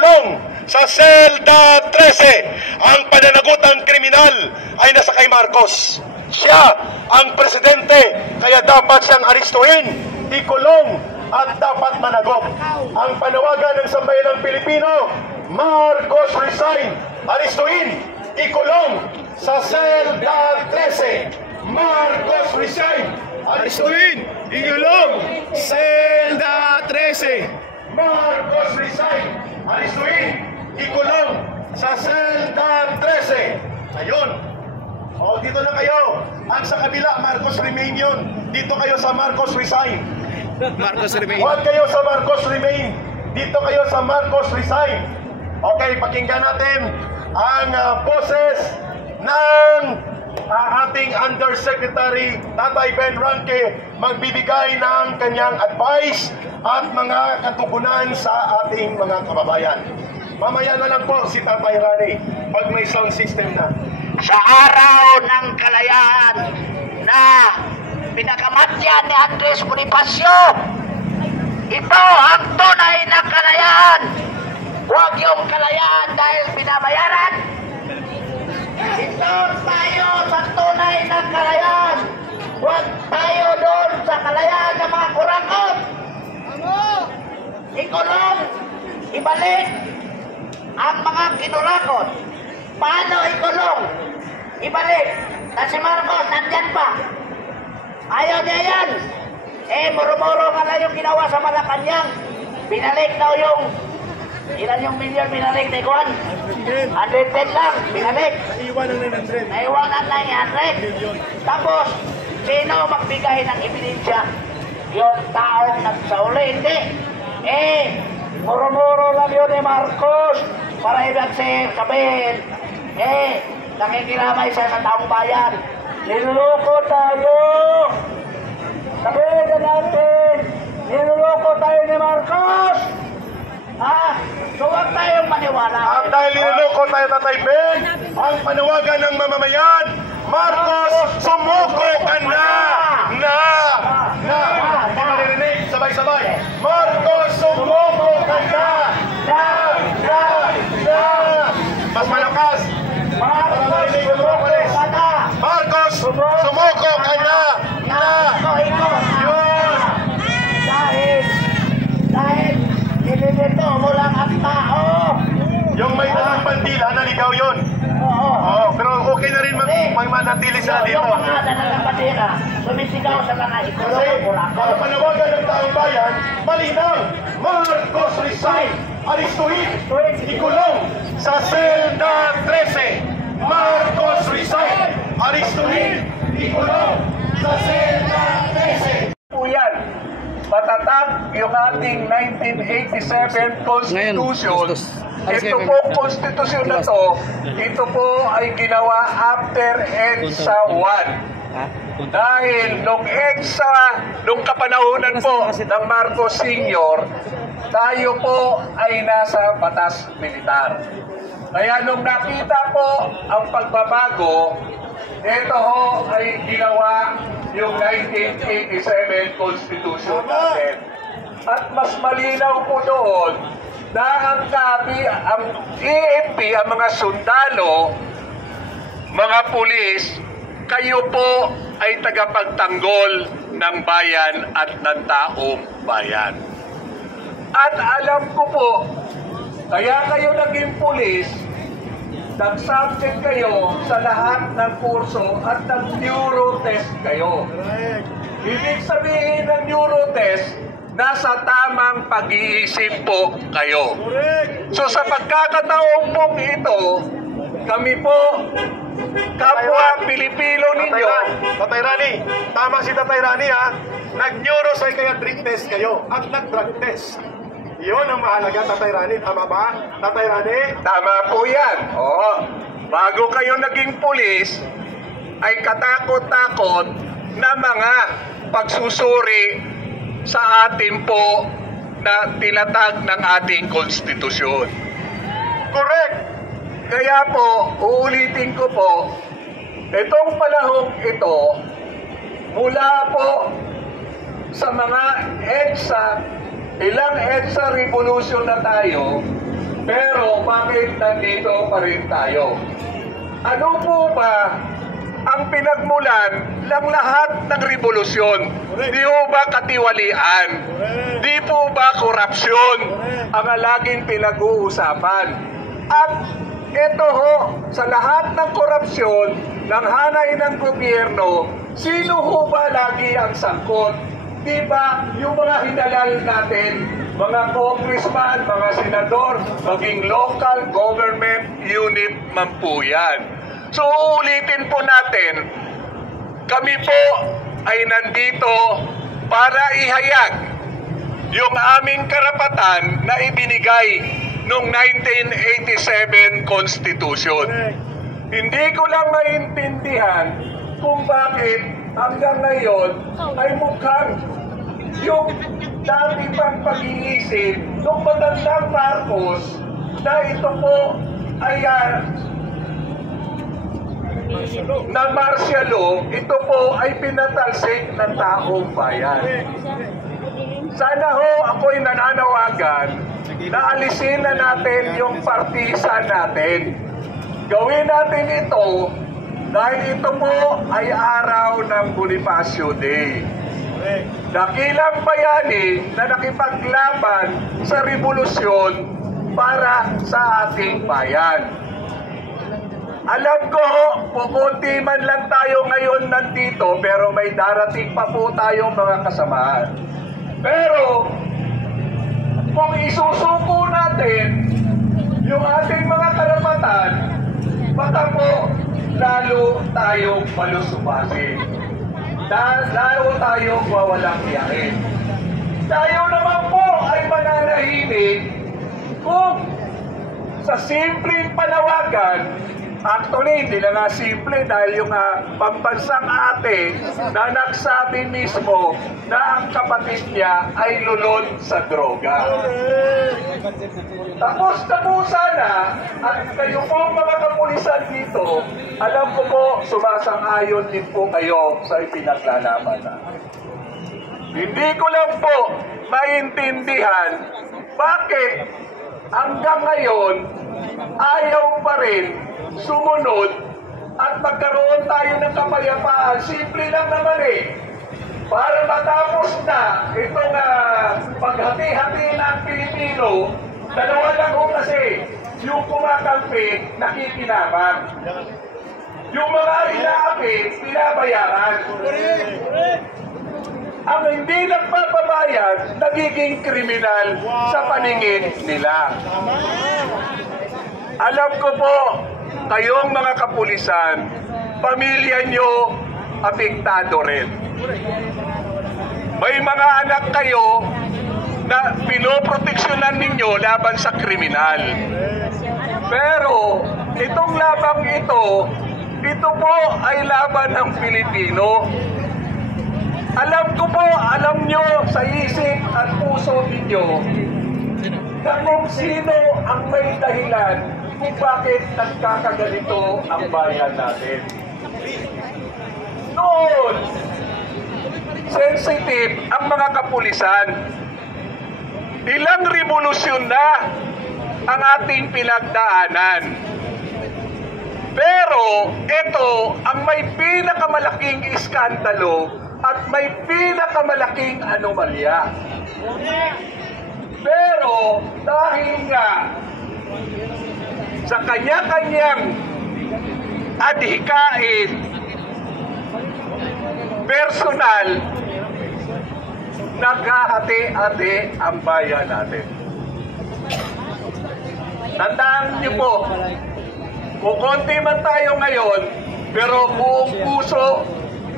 ikulong sa selda 13. Ang pananagutang kriminal ay nasa kay Marcos. Siya ang presidente, kaya dapat siyang aristuhin, ikulong at dapat managop. Ang panawagan ng sambayanang Pilipino, Marcos resign, aristuhin, ikulong sa selda 13. Marcos resign, aristuhin, ikulong, selda 13. Marcos resign, aristuhin, ikulong sa selda 13. Ayun. O, dito na kayo. Ang sa kabila, Marcos remain yun. Dito kayo sa Marcos resign. Marcos remain. Huwag kayo sa Marcos remain. Dito kayo sa Marcos resign. Okay, pakinggan natin ang boses ng ating Undersecretary Tatay Ben Ranque, magbibigay ng kanyang advice at mga katugunan sa ating mga kababayan. Mamaya na lang po si Tatay Rani pag may sound system na. Sa araw ng kalayaan na pinakamatyan ni Andres Bonifacio, ito ang tunay na kalayaan. Huwag yung kalayaan dahil binabayaran. Ito tayo sa tunay na kalayaan. Huwag tayo doon sa kalayaan ng mga kurangkot. Ikulong, ibalik ang mga kinurakot. Paano ikulong? Ibalik. Na si Marcos, nandyan pa. Ayaw niya yan. Muro-muro ka lang yung ginawa sa Malacanang. Binalik daw yung, ilan yung milyon binalik ni Juan? 110 lang, binalik. Naiwanan ng 900. Tapos, sino magbigay ng ebidensya? Yung taong nagsauli, hindi. Muro-muro lang yun ni Marcos. Para ibig sabihin, nakikiramay siya sa taong bayan. Niluloko tayo. Sabihin na natin, niluloko tayo ni Marcos. So huwag tayong maniwala. At dahil niluloko tayo, Tatay Ben, ang panawagan ng mamamayan, Marcos, sumuko ka na! Hindi maririnig, sabay-sabay. Marcos, sumuko ka na! Mas malakas. Marcos, sumuko ka na! Dahil nililito mo lang ang tao. Yung may dalang bandila, naligaw yun. Oo, pero okay na rin manatili sila dito. Yung mga dalang bandila, sumisigaw sa mga Kasi ang panawagan ng taong bayan, malinaw. Marcos resign, aristuhin, ikulong sa selda 13. Marcos resign, aristuhin, ikulong sa selda 13. Po yan, matatag yung ating 1987 Constitution. Ito po, Constitution na to, ito po ay ginawa after EDSA 1. Dahil nung EDSA, nung kapanahunan po ng Marcos Sr., tayo po ay nasa batas militar. Kaya nung nakita po ang pagbabago, ito ho ay ginawa yung 1987 Constitution natin. At mas malinaw po doon na ang EMP, ang mga sundalo, mga pulis, kayo po ay tagapagtanggol ng bayan at ng taong bayan. At alam ko po, kaya kayo naging pulis, nag-subject kayo sa lahat ng kurso at nag-neurotest kayo. Ibig sabihin ng neurotest, nasa tamang pag-iisip po kayo. So sa pagkakataong po ito, kami po, kapwa Pilipino ninyo. Tatay Rani, tama si Tatay Rani ha. Nag-neuropsychiatric test kayo at nag-drug test. Yun ang mahalaga, Tatay Rani. Tama ba, Tatay Rani? Tama po yan. Oo. Bago kayo naging pulis, ay katakot-takot na mga pagsusuri sa atin po na tinatag ng ating konstitusyon. Correct! Kaya po, uulitin ko po, itong panahong ito, mula po sa mga EDSA, ilang EDSA revolution na tayo, pero bakit nandito pa rin tayo. Ano po ba ang pinagmulan ng lahat ng revolusyon? Di po ba katiwalian? Di po ba korupsyon ang laging pinag-uusapan? At ito ho, sa lahat ng korupsyon, ng hanay ng gobyerno, sino ho ba lagi ang sangkot? Di ba yung mga hinalal natin, mga congressman, mga senador, maging local government unit man po yan. So uulitin po natin, kami po ay nandito para ihayag yung aming karapatan na ibinigay noong 1987 Constitution. Hindi ko lang maintindihan kung bakit hanggang ngayon ay mukhang yung dati pang pag-iisip ng matandang Marcos na ito po ay na martial law, ito po ay pinatalsik ng taong bayan. Sana ho ako'y nananawagan na alisin na natin yung partisan natin. Gawin natin ito dahil ito po ay araw ng Bonifacio Day. Dakilang bayani na nakipaglaban sa revolusyon para sa ating bayan. Alam ko, pukunti man lang tayo ngayon nandito, pero may darating pa po tayong mga kasamahan. Pero, kung isusuko natin yung ating mga karapatan, baka po lalo tayong malusupasin. Lalo tayong wawalang biyahin. Tayo naman po ay mananahimik kung sa simpleng panawagan. Actually, hindi na nga simple dahil yung pambansang ate na nagsabi mismo na ang kapatid niya ay lulod sa droga. Tapos na po sana, at kayo po mga kapulisan dito, alam ko po, sumasang-ayon din po kayo sa ipinaglalaban na. Hindi ko lang po maintindihan bakit hanggang ngayon ayaw pa rin sumunod at magkaroon tayo ng kapayapaan. Simple lang naman para matapos na itong paghati-hati ng Pilipino, dalawa lang ho kasi, yung kumakampi, nakikinabang. Yung mga inaapi, pinabayaran. Ang hindi nagpapabayad, nagiging kriminal sa paningin nila. Alam ko po, kayong mga kapulisan, pamilya nyo, apektado rin. May mga anak kayo na pinoproteksyonan ninyo laban sa kriminal. Pero, itong labang ito po ay laban ng Pilipino. Alam ko po, alam nyo sa isip at puso ninyo na kung sino ang may dahilan kung bakit nagkakaganito ang bayan natin. Noon, sensitive ang mga kapulisan. Ilang revolusyon na ang ating pinagdaanan. Pero ito ang may pinakamalaking iskandalo at may pinakamalaking anomalya. Pero dahil nga sa kanya-kanyang adhikain personal, naghahati-hati ang bayan natin. Tandaan niyo po, kukunti man tayo ngayon, pero buong puso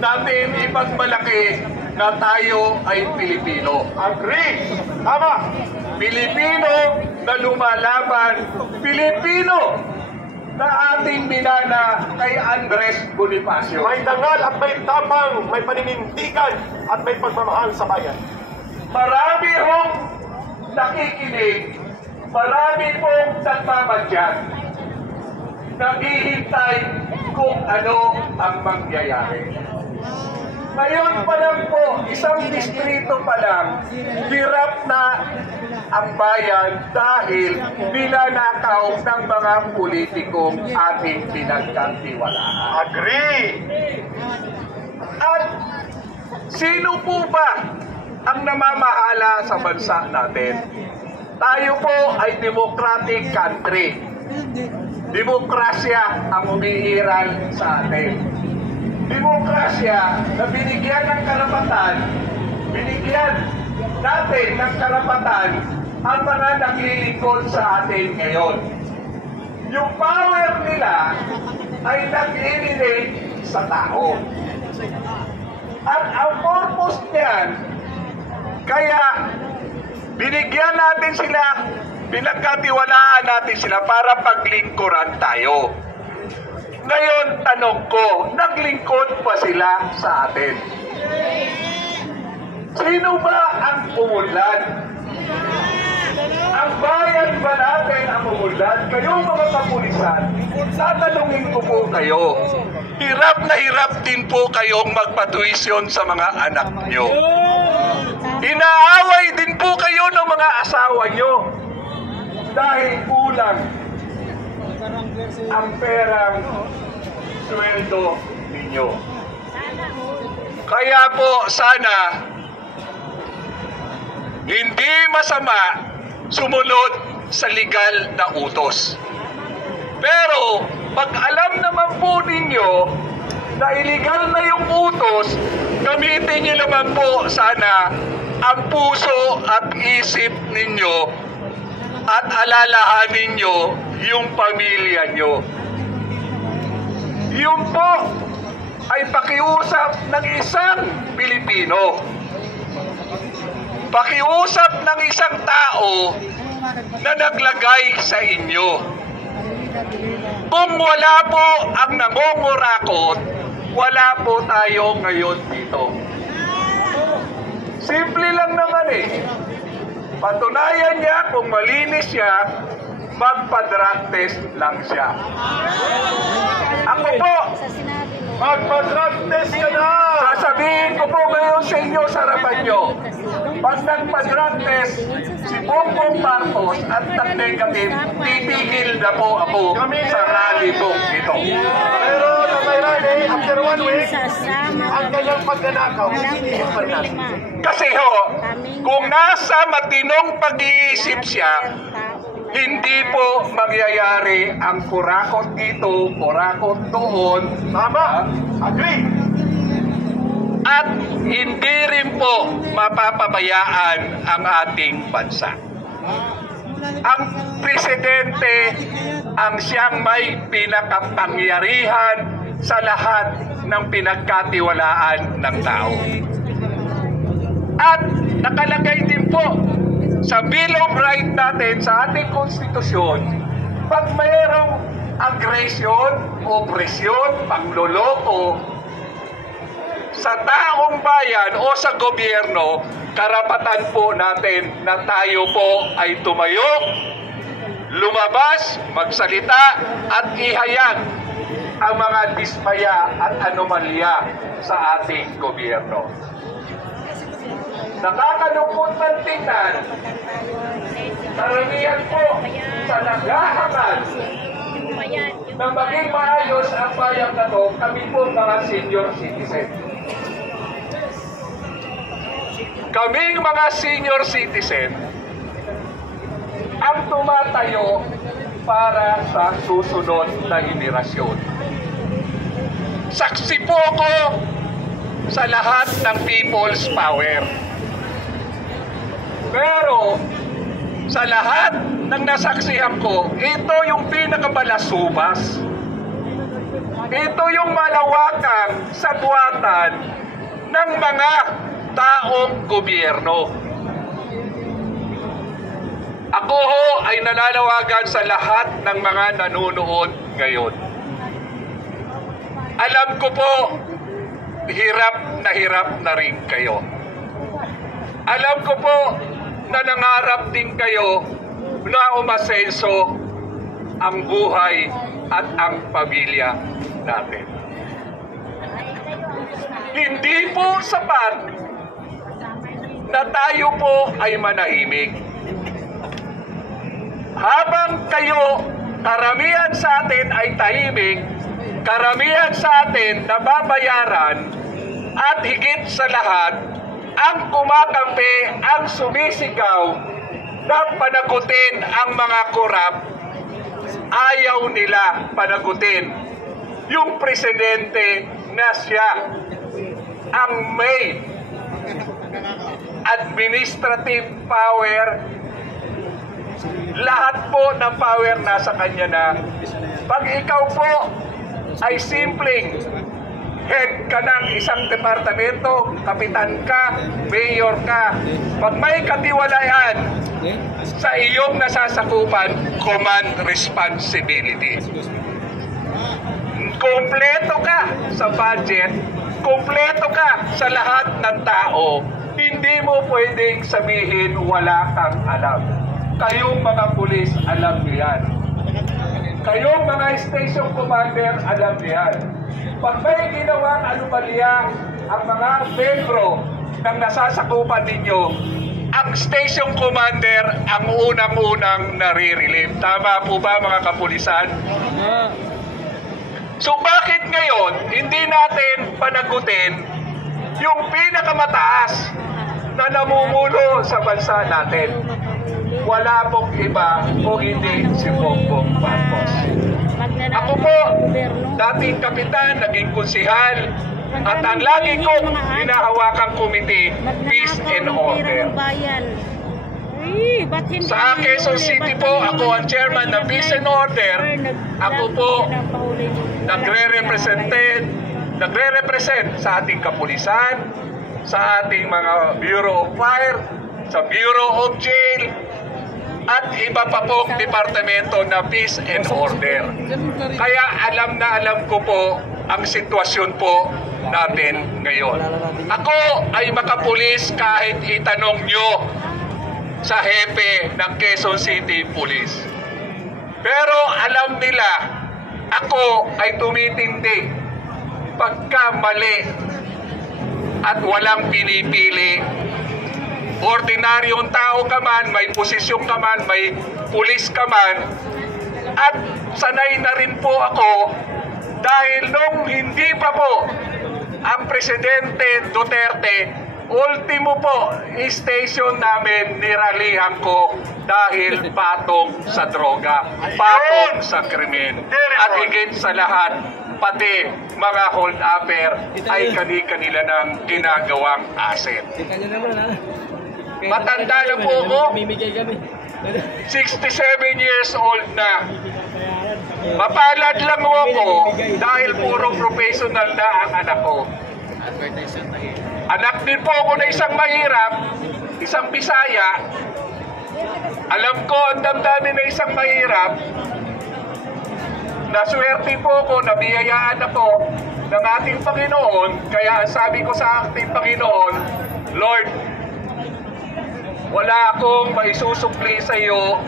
natin ipagmalaki na tayo ay Pilipino. Agree? Tama! Pilipino na lumalaban, Pilipino na ating minana kay Andres Bonifacio. May dangal at may tapang, may paninindigan at may pagmamahal sa bayan. Marami hong nakikinig, marami pong nagmamadyan, naghihintay kung ano ang mangyayari. Ngayon pa lang po, isang distrito pa lang, hirap na ang bayan dahil ninanakaw ng mga politikong ating pinagkatiwalaan. Agree! At sino po ba ang namamahala sa bansa natin? Tayo po ay democratic country. Demokrasya ang umiiral sa atin. Demokrasya na binigyan ng karapatan, binigyan natin ng karapatan ang mga naglilingkod sa atin ngayon. Yung power nila ay nag-emanate sa tao. At ang purpose niyan, kaya binigyan natin sila, pinagkatiwalaan natin sila para paglingkuran tayo. Ngayon, tanong ko, naglingkod pa sila sa atin? Sino ba ang umunlad? Ang bayan ba natin ang umunlad? Kayo mga kapulisan, tatanungin ko po kayo. Hirap na hirap din po kayong magpatuisyon sa mga anak nyo. Inaaway din po kayo ng mga asawa nyo dahil kulang ang perang sweldo ninyo. Kaya po sana hindi masama sumunod sa legal na utos. Pero pag alam naman po ninyo na illegal na yung utos, gamitin niyo naman po sana ang puso at isip ninyo at alalahanin nyo yung pamilya nyo. Yun po ay pakiusap ng isang Pilipino. Pakiusap ng isang tao na naglagay sa inyo. Kung wala po ang nangungurakot, wala po tayo ngayon dito. Simple lang naman eh. Patunayan niya kung malinis siya, magpa-drug test lang siya. Ako po, magpa-drug test ka na! Sasabihin ko po ngayon sa inyo sa harapan nyo, pag nagpa-drug test, si Bongbong Marcos at nag-negative, titigil na po ako sa rally po ito. Pero sa may rally, after 1 week, ang kanyang pagnanakaw, hindi pa rin natin. Kasi ho, kung nasa matinong pag-iisip siya, hindi po magyayari ang kurakot dito, kurakot doon. Tama! Agree! At hindi rin po mapapabayaan ang ating bansa. Ang presidente ang siyang may pinakapangyarihan sa lahat ng pinagkatiwalaan ng tao. At nakalagay din po sa Bill of Rights natin sa ating konstitusyon, pag mayroong aggression, opresyon, pangloloko sa taong bayan o sa gobyerno, karapatan po natin na tayo po ay tumayo, lumabas, magsalita at ihayag ang mga dismaya at anomalya sa ating gobyerno. Nakakalungkot ng tingnan, karamihan po sa naghahangad na maging maayos ang bayan na to, kami po mga senior citizen. Kaming mga senior citizen ang tumatayo para sa susunod na henerasyon. Saksi po ko sa lahat ng people's power. Pero sa lahat ng nasaksihan ko, ito yung pinakabalasubas. Ito yung malawakang sagwatan ng mga taong gobyerno. Ako ho ay nananawagan sa lahat ng mga nanonood ngayon. Alam ko po, hirap na rin kayo. Alam ko po na nangarap din kayo na umasenso ang buhay at ang pamilya natin. Hindi po sapat na tayo po ay manahimik. Habang kayo, karamihan sa atin ay tahimik, karamihan sa atin nababayaran, at higit sa lahat, ang kumakampi, ang sumisigaw na panagutin ang mga korap, ayaw nila panagutin yung presidente na siya ang may administrative power. Lahat po ng power nasa kanya na. Pag ikaw po ay simpleng head ka ng isang departamento, kapitan ka, mayor ka, pag may katiwalayan sa iyong nasasakupan, command responsibility. Kompleto ka sa budget, kompleto ka sa lahat ng tao, hindi mo pwedeng sabihin wala kang alam. Kayong mga pulis, alam niyo yan. Kayong mga station commander, alam niyo yan. Pag may ginawang anomalya ang mga membro ng nasasakupan ninyo, ang station commander ang unang-unang nare-relieve. Tama po ba mga kapulisan? So bakit ngayon hindi natin panagutin yung pinakamataas na namumuno sa bansa natin? Wala pong iba kung hindi si Bongbong Marcos. Ako po, dating kapitan, naging konsihal, at ang lagi kong hinahawakang komite, Peace and Order. Sa Quezon City po, ako ang chairman ng Peace and Order. Ako po, nagre-represent sa ating kapulisan, sa ating mga Bureau of Fire, sa Bureau of Jail, at iba pa pong departamento na Peace and Order. Kaya alam na alam ko po ang sitwasyon po natin ngayon. Ako ay makapulis kahit itanong nyo sa hepe ng Quezon City Police. Pero alam nila, ako ay tumitindig pagka mali at walang pinipili. Ordinaryong tao ka man, may posisyon ka man, may pulis ka man, at sanay na rin po ako dahil nung hindi pa po ang Presidente Duterte, ultimo po station namin niralihan ko dahil patong sa droga, patong sa krimen, at higit sa lahat, pati mga hold-upper ay kani-kanila ng ginagawang asset. Matanda na po ako, 67 years old na. Mapalad lang ako dahil puro professional na ang anak ko. Anak din po ako na isang mahirap, isang Bisaya. Alam ko ang damdamin na isang mahirap. Naswerte po ako, nabiyayaan ako ng ating Panginoon. Kaya sabi ko sa ating Panginoon, Lord, wala akong maisusukli sa iyo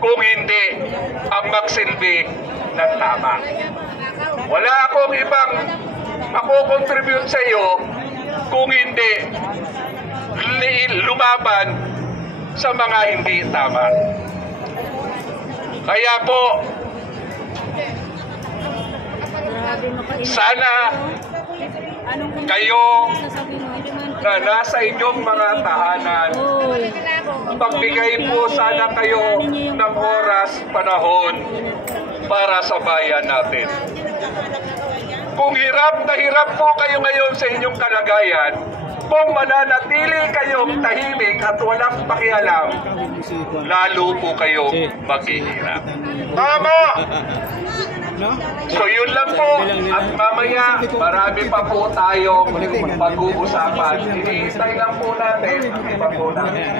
kung hindi ang magsilbi ng tama. Wala akong ibang makukontribute sa iyo kung hindi lumaban sa mga hindi tama. Kaya po, sana kayo na nasa inyong mga tahanan, pagbigay po sana kayo ng oras, panahon para sa bayan natin. Kung hirap na hirap po kayo ngayon sa inyong kalagayan, kung mananatili kayong tahimik at walang pakialam, lalo po kayong maghihirap. Tama! So yun lang po, at mamaya marami pa po tayong pag-uusapan. Hinihintay lang po natin ang iba po natin.